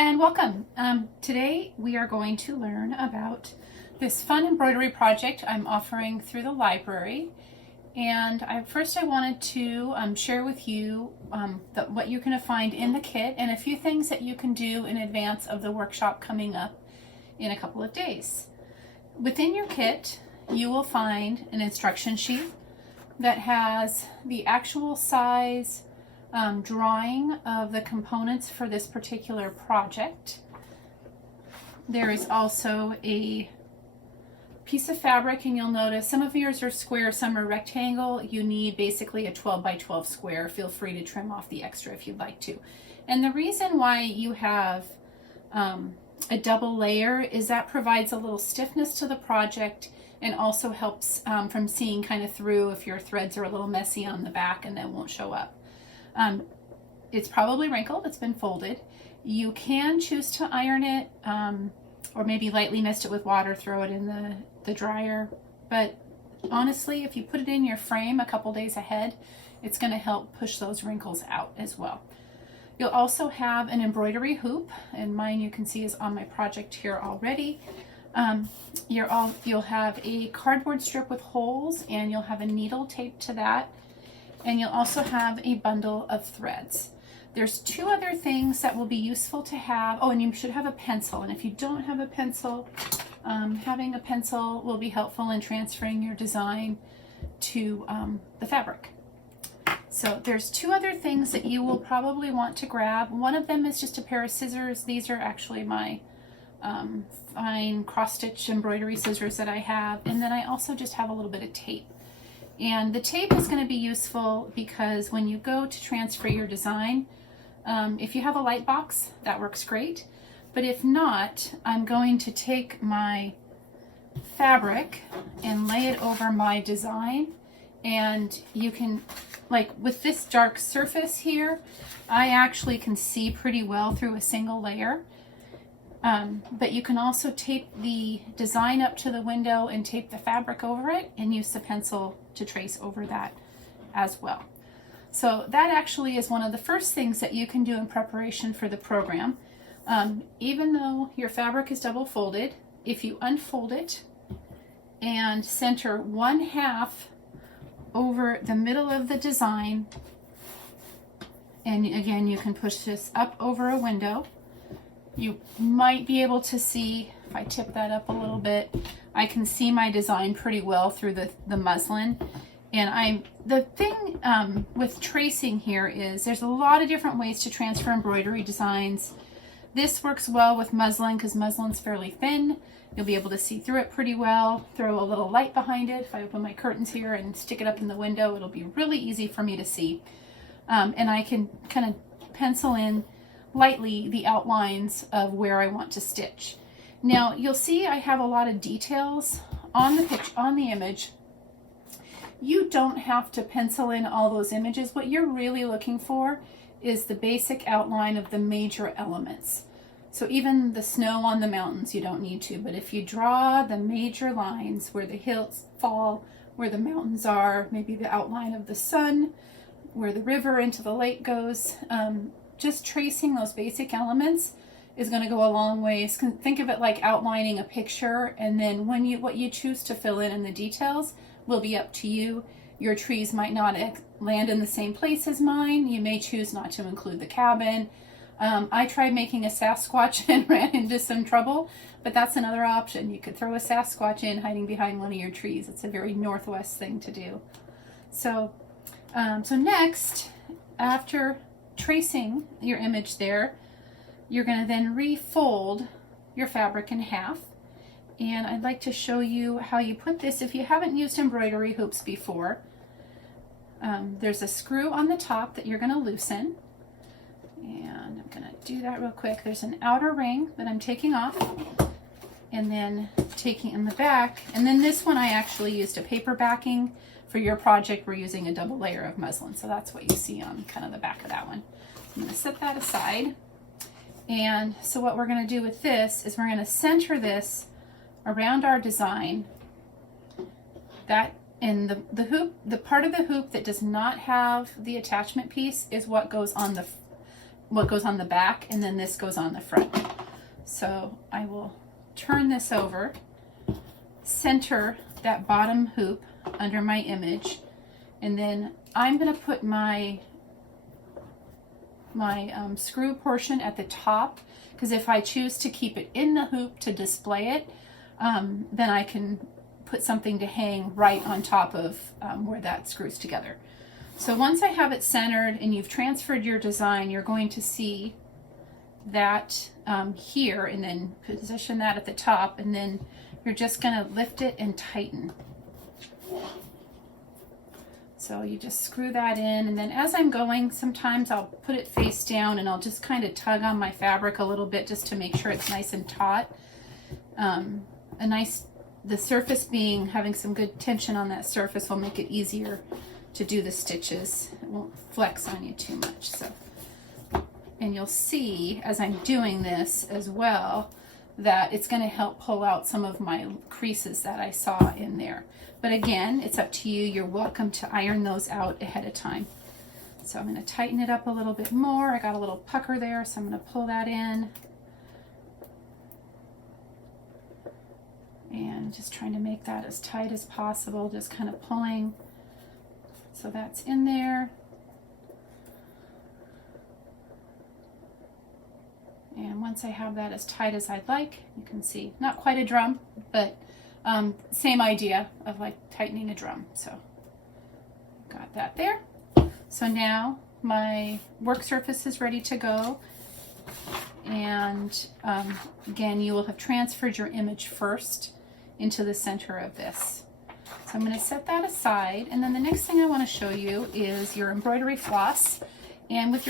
And welcome. Today we are going to learn about this fun embroidery project I'm offering through the library. And first I wanted to share with you what you're going to find in the kit and a few things that you can do in advance of the workshop coming up in a couple of days. Within your kit you will find an instruction sheet that has the actual size drawing of the components for this particular project. There is also a piece of fabric, and you'll notice some of yours are square, some are rectangle. You need basically a 12 by 12 square. Feel free to trim off the extra if you'd like to. And the reason why you have a double layer is that provides a little stiffness to the project and also helps from seeing kind of through if your threads are a little messy on the back and then won't show up. It's probably wrinkled, it's been folded. You can choose to iron it or maybe lightly mist it with water, throw it in the dryer. But honestly, if you put it in your frame a couple days ahead, it's going to help push those wrinkles out as well. You'll also have an embroidery hoop, and mine you can see is on my project here already. You'll have a cardboard strip with holes, and you'll have a needle taped to that. And you'll also have a bundle of threads. There's two other things that will be useful to have. Oh, and you should have a pencil. And if you don't have a pencil, having a pencil will be helpful in transferring your design to the fabric. So there's two other things that you will probably want to grab. One of them is just a pair of scissors. These are actually my fine cross-stitch embroidery scissors that I have. And then I also just have a little bit of tape. And the tape is going to be useful because when you go to transfer your design, if you have a light box, that works great. But if not, I'm going to take my fabric and lay it over my design. And you can, like with this dark surface here, I actually can see pretty well through a single layer. But you can also tape the design up to the window and tape the fabric over it and use the pencil to trace over that as well. So that actually is one of the first things that you can do in preparation for the program. Even though your fabric is double folded, if you unfold it and center 1/2 over the middle of the design, and again you can push this up over a window, you might be able to see, if I tip that up a little bit, I can see my design pretty well through the muslin. And the thing with tracing here is there's a lot of different ways to transfer embroidery designs. This works well with muslin because muslin's fairly thin. You'll be able to see through it pretty well. Throw a little light behind it. If I open my curtains here and stick it up in the window, it'll be really easy for me to see. And I can kind of pencil in lightly the outlines of where I want to stitch. Now you'll see I have a lot of details on the image. You don't have to pencil in all those images. What you're really looking for is the basic outline of the major elements. So even the snow on the mountains you don't need to, but if you draw the major lines where the hills fall, where the mountains are, maybe the outline of the sun, where the river into the lake goes, just tracing those basic elements is going to go a long ways. Think of it like outlining a picture, and then what you choose to fill in the details will be up to you. Your trees might not land in the same place as mine. You may choose not to include the cabin. I tried making a Sasquatch and ran into some trouble, but that's another option. You could throw a Sasquatch in hiding behind one of your trees. It's a very Northwest thing to do. So next, after tracing your image there, you're going to then refold your fabric in half. And I'd like to show you how you put this if you haven't used embroidery hoops before. There's a screw on the top that you're going to loosen. And I'm going to do that real quick. There's an outer ring that I'm taking off and then taking in the back. And then this one I actually used a paper backing. For your project, we're using a double layer of muslin. So that's what you see on kind of the back of that one. I'm going to set that aside. And so what we're going to do with this is we're going to center this around our design. That in the hoop, the part of the hoop that does not have the attachment piece is what goes on the what goes on the back, and then this goes on the front. So I will turn this over, center that bottom hoop under my image, and then I'm going to put my screw portion at the top, because if I choose to keep it in the hoop to display it, then I can put something to hang right on top of where that screws together. So once I have it centered and you've transferred your design, you're going to see that here, and then position that at the top, and then you're just going to lift it and tighten. So you just screw that in, and then as I'm going, sometimes I'll put it face down and I'll just kind of tug on my fabric a little bit just to make sure it's nice and taut. The surface having some good tension on that surface will make it easier to do the stitches. It won't flex on you too much. So, and you'll see as I'm doing this as well that it's going to help pull out some of my creases that I saw in there. But again, it's up to you. You're welcome to iron those out ahead of time. So I'm going to tighten it up a little bit more. I got a little pucker there, so I'm going to pull that in. And just trying to make that as tight as possible, just kind of pulling. So that's in there. And once I have that as tight as I'd like, you can see, not quite a drum, but same idea of like tightening a drum. So got that there. So now my work surface is ready to go. And again, you will have transferred your image first into the center of this. So I'm going to set that aside, and then the next thing I want to show you is your embroidery floss. And with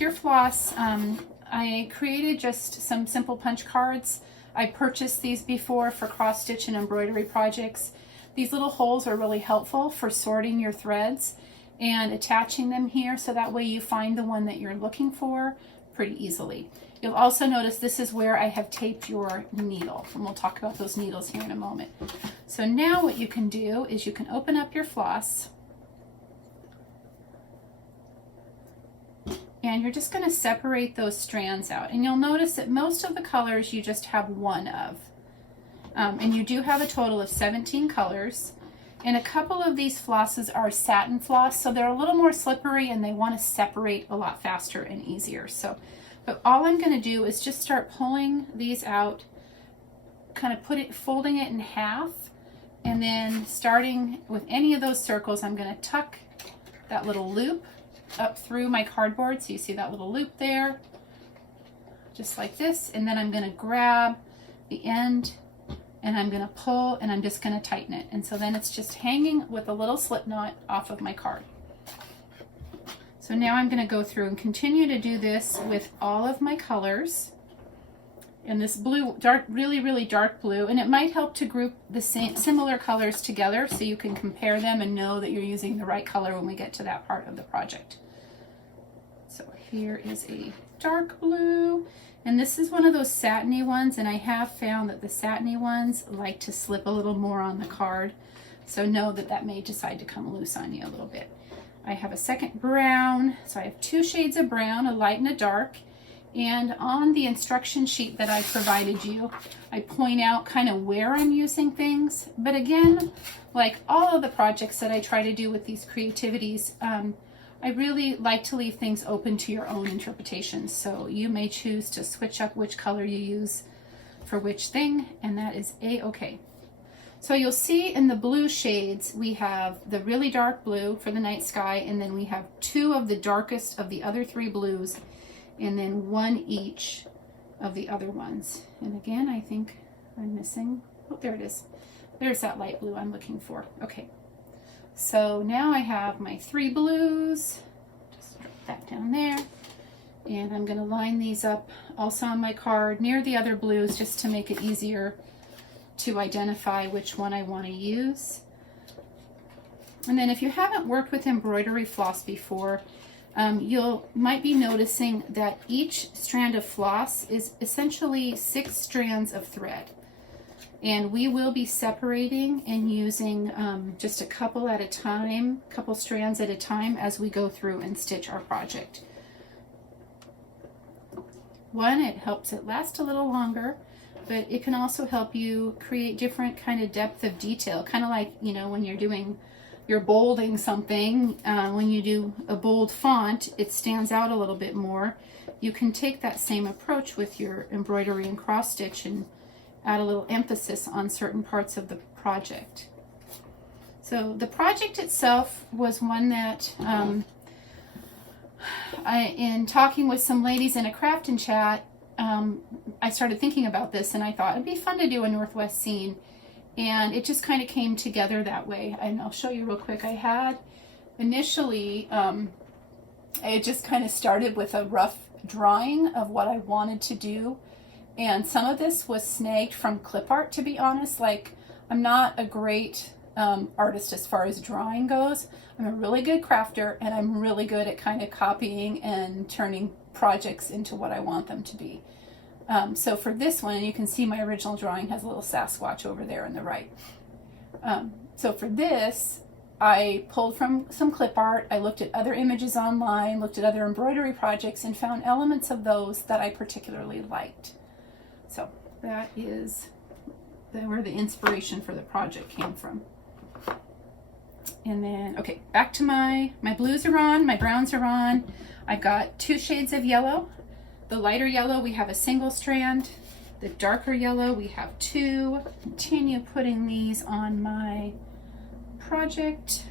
your floss, I created just some simple punch cards. I purchased these before for cross stitch and embroidery projects. These little holes are really helpful for sorting your threads and attaching them here, so that way you find the one that you're looking for pretty easily. You'll also notice this is where I have taped your needle, and we'll talk about those needles here in a moment. So now what you can do is you can open up your floss, and you're just going to separate those strands out. And you'll notice that most of the colors you just have one of. And you do have a total of 17 colors. And a couple of these flosses are satin floss, so they're a little more slippery and they want to separate a lot faster and easier. But all I'm going to do is just start pulling these out, kind of folding it in half, and then starting with any of those circles, I'm going to tuck that little loop up through my cardboard. So you see that little loop there, just like this. And then I'm going to grab the end and I'm going to pull, and I'm just going to tighten it. And so then it's just hanging with a little slip knot off of my card. So now I'm going to go through and continue to do this with all of my colors. And this blue, really, really dark blue, and it might help to group the similar colors together so you can compare them and know that you're using the right color when we get to that part of the project. So here is a dark blue, and this is one of those satiny ones, and I have found that the satiny ones like to slip a little more on the card. So know that that may decide to come loose on you a little bit. I have a second brown, so I have two shades of brown, a light and a dark. And on the instruction sheet that I provided you, I point out kind of where I'm using things. But again, like all of the projects that I try to do with these creativities, I really like to leave things open to your own interpretation. So you may choose to switch up which color you use for which thing, and that is a-okay. So you'll see in the blue shades, we have the really dark blue for the night sky, and then we have two of the darkest of the other three blues, and then one each of the other ones. And again, I think I'm missing, oh, there it is. There's that light blue I'm looking for. Okay, so now I have my three blues. Just drop that down there. And I'm gonna line these up also on my card near the other blues just to make it easier to identify which one I wanna use. And then if you haven't worked with embroidery floss before, you might be noticing that each strand of floss is essentially 6 strands of thread. And we will be separating and using just a couple at a time, couple strands at a time as we go through and stitch our project. One, it helps it last a little longer, but it can also help you create different kind of depth of detail, kind of like, you know, when you're bolding something, when you do a bold font, it stands out a little bit more. You can take that same approach with your embroidery and cross stitch and add a little emphasis on certain parts of the project. So the project itself was one that in talking with some ladies in a craft and chat, I started thinking about this, and I thought it'd be fun to do a Northwest scene, and it just kind of came together that way. And I'll show you real quick. I had initially, I just kind of started with a rough drawing of what I wanted to do, and some of this was snagged from clip art, to be honest. Like, I'm not a great artist as far as drawing goes. I'm a really good crafter, and I'm really good at kind of copying and turning projects into what I want them to be. So for this one, and you can see my original drawing has a little Sasquatch over there on the right. So for this, I pulled from some clip art. I looked at other images online, looked at other embroidery projects, and found elements of those that I particularly liked. So that is where the inspiration for the project came from. And then, okay, back to my blues are on, my browns are on. I've got 2 shades of yellow. The lighter yellow, we have a single strand. The darker yellow, we have 2. Continue putting these on my project.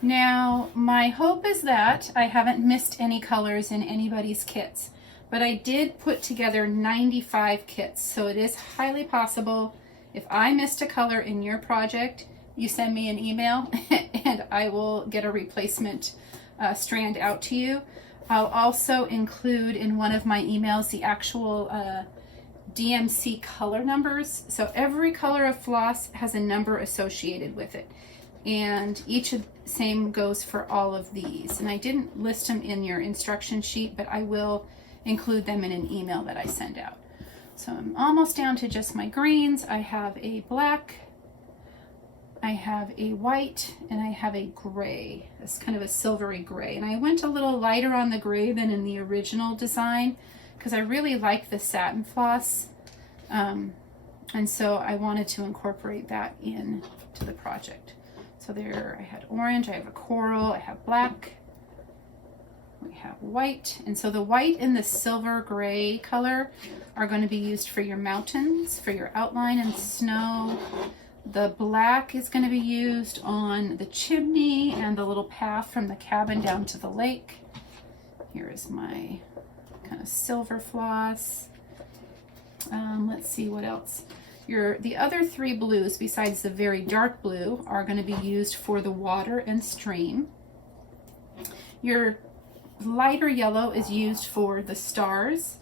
Now, my hope is that I haven't missed any colors in anybody's kits, but I did put together 95 kits, so it is highly possible if I missed a color in your project, you send me an email and I will get a replacement strand out to you. I'll also include in one of my emails the actual DMC color numbers. So every color of floss has a number associated with it, and each of the same goes for all of these. And I didn't list them in your instruction sheet, but I will include them in an email that I send out. So I'm almost down to just my greens. I have a black, I have a white, and I have a gray. It's kind of a silvery gray. And I went a little lighter on the gray than in the original design because I really like the satin floss. And so I wanted to incorporate that into the project. So there I had orange, I have a coral, I have black, we have white. And so the white and the silver gray color are going to be used for your mountains, for your outline and snow. The black is going to be used on the chimney and the little path from the cabin down to the lake. Here is my kind of silver floss. Let's see what else. The other 3 blues besides the very dark blue are going to be used for the water and stream. Your lighter yellow is used for the stars.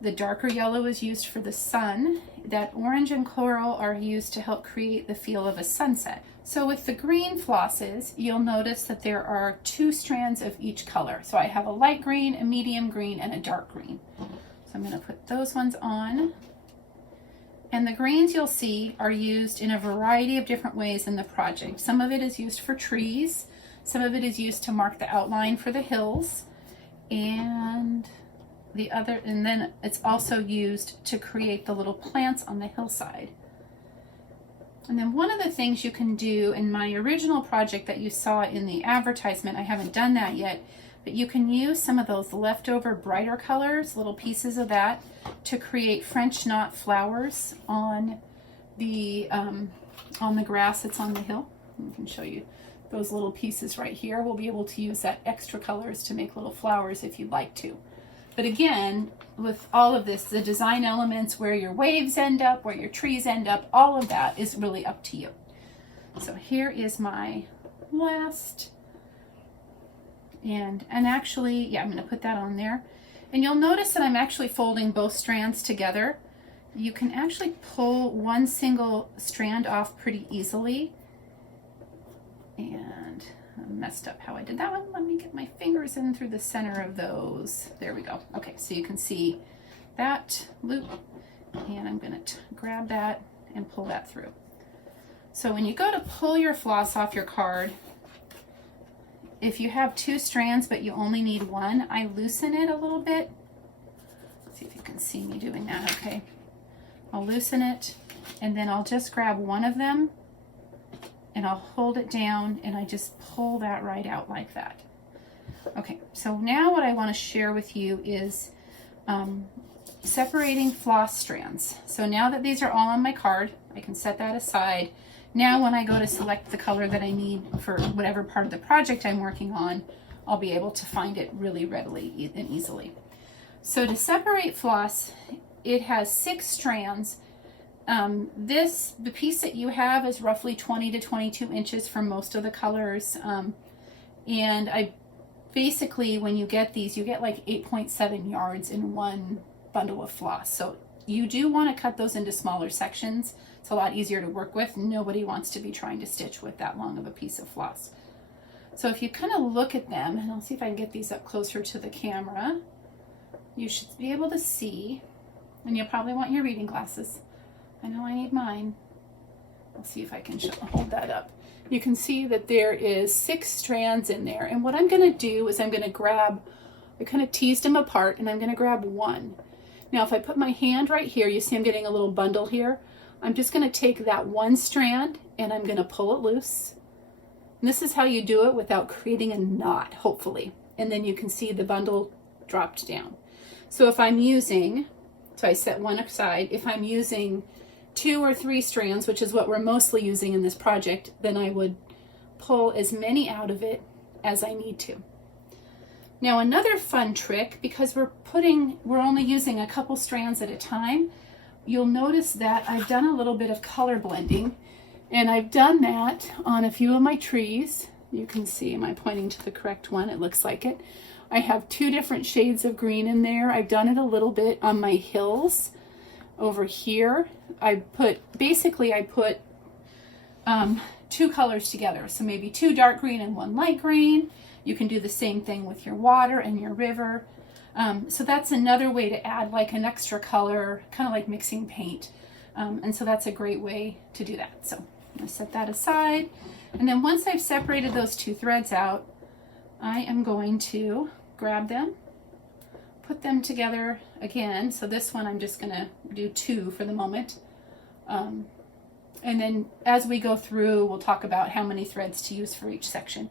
The darker yellow is used for the sun. That orange and coral are used to help create the feel of a sunset. So with the green flosses, you'll notice that there are 2 strands of each color. So I have a light green, a medium green, and a dark green. So I'm going to put those ones on. And the greens you'll see are used in a variety of different ways in the project. Some of it is used for trees, some of it is used to mark the outline for the hills, and then it's also used to create the little plants on the hillside. And then one of the things you can do in my original project that you saw in the advertisement, I haven't done that yet, but you can use some of those leftover brighter colors, little pieces of that, to create French knot flowers on the grass that's on the hill. I can show you those little pieces right here. We'll be able to use that extra colors to make little flowers if you'd like to. But again, with all of this, the design elements, where your waves end up, where your trees end up, all of that is really up to you. So here is my last. And actually, yeah, I'm going to put that on there. And you'll notice that I'm actually folding both strands together. You can actually pull one single strand off pretty easily. And I messed up how I did that one. Let me get my fingers in through the center of those. There we go. Okay, so you can see that loop. And I'm going to grab that and pull that through. So when you go to pull your floss off your card, if you have 2 strands but you only need 1, I loosen it a little bit. Let's see if you can see me doing that. Okay. I'll loosen it, and then I'll just grab one of them and I'll hold it down and I just pull that right out like that. Okay, so now what I want to share with you is separating floss strands. So now that these are all on my card, I can set that aside. Now when I go to select the color that I need for whatever part of the project I'm working on, I'll be able to find it really readily and easily. So to separate floss, it has 6 strands. The piece that you have is roughly 20 to 22 inches for most of the colors. And I basically, when you get these, you get like 8.7 yards in one bundle of floss. So you do want to cut those into smaller sections. It's a lot easier to work with. Nobody wants to be trying to stitch with that long of a piece of floss. So if you kind of look at them, and I'll see if I can get these up closer to the camera, you should be able to see, and you'll probably want your reading glasses. I know I need mine. I'll see if I can hold that up. You can see that there is 6 strands in there, and what I'm going to do is I'm going to grab, I kind of teased them apart, and I'm going to grab one. Now if I put my hand right here, you see I'm getting a little bundle here. I'm just going to take that one strand and I'm going to pull it loose. And this is how you do it without creating a knot, hopefully. And then you can see the bundle dropped down. So if I'm using, so I set one aside, if I'm using 2 or 3 strands, which is what we're mostly using in this project, then I would pull as many out of it as I need to. Now another fun trick, because we're only using a couple strands at a time, you'll notice that I've done a little bit of color blending, and I've done that on a few of my trees. You can see, am I pointing to the correct one? It looks like it. I have 2 different shades of green in there. I've done it a little bit on my hills over here. I put 2 colors together, so maybe 2 dark green and 1 light green. You can do the same thing with your water and your river. So that's another way to add like an extra color, kind of like mixing paint. And so that's a great way to do that. So I'm going to set that aside. And then once I've separated those 2 threads out, I am going to grab them, put them together again. So this one I'm just going to do 2 for the moment. And then as we go through, we'll talk about how many threads to use for each section.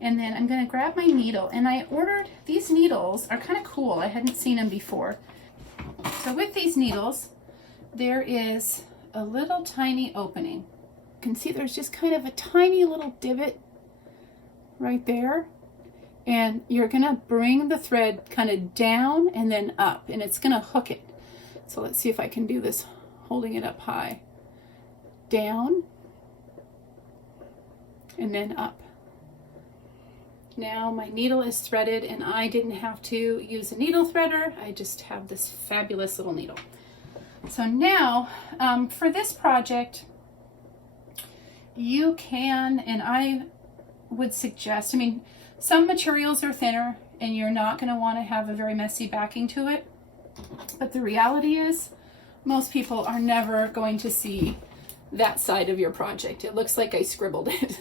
And then I'm going to grab my needle, and I ordered, these needles are kind of cool. I hadn't seen them before. So with these needles, there is a little tiny opening. You can see there's just kind of a tiny little divot right there. And you're going to bring the thread kind of down and then up, and it's going to hook it. So let's see if I can do this holding it up high. Down and then up. Now my needle is threaded, and I didn't have to use a needle threader. I just have this fabulous little needle. So now for this project, you can, and I would suggest, I mean, some materials are thinner and you're not going to want to have a very messy backing to it. But the reality is most people are never going to see that side of your project. It looks like I scribbled it.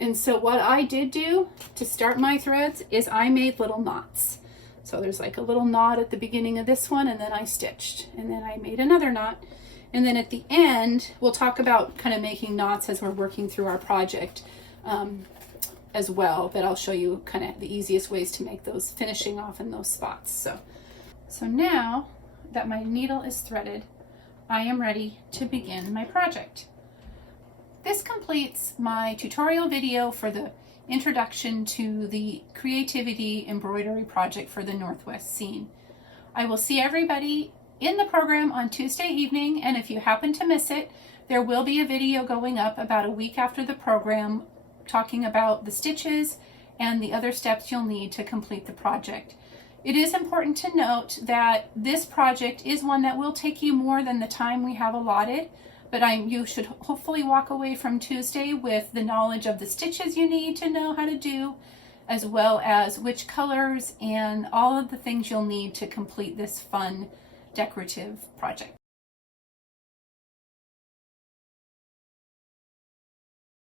And so what I did do to start my threads is I made little knots. So there's like a little knot at the beginning of this one, and then I stitched, and then I made another knot. And then at the end, we'll talk about kind of making knots as we're working through our project as well, but I'll show you kind of the easiest ways to make those, finishing off in those spots. So now that my needle is threaded, I am ready to begin my project. This completes my tutorial video for the introduction to the CreativiTea embroidery project for the Northwest scene. I will see everybody in the program on Tuesday evening, and if you happen to miss it, there will be a video going up about a week after the program talking about the stitches and the other steps you'll need to complete the project. It is important to note that this project is one that will take you more than the time we have allotted, but you should hopefully walk away from Tuesday with the knowledge of the stitches you need to know how to do, as well as which colors and all of the things you'll need to complete this fun decorative project.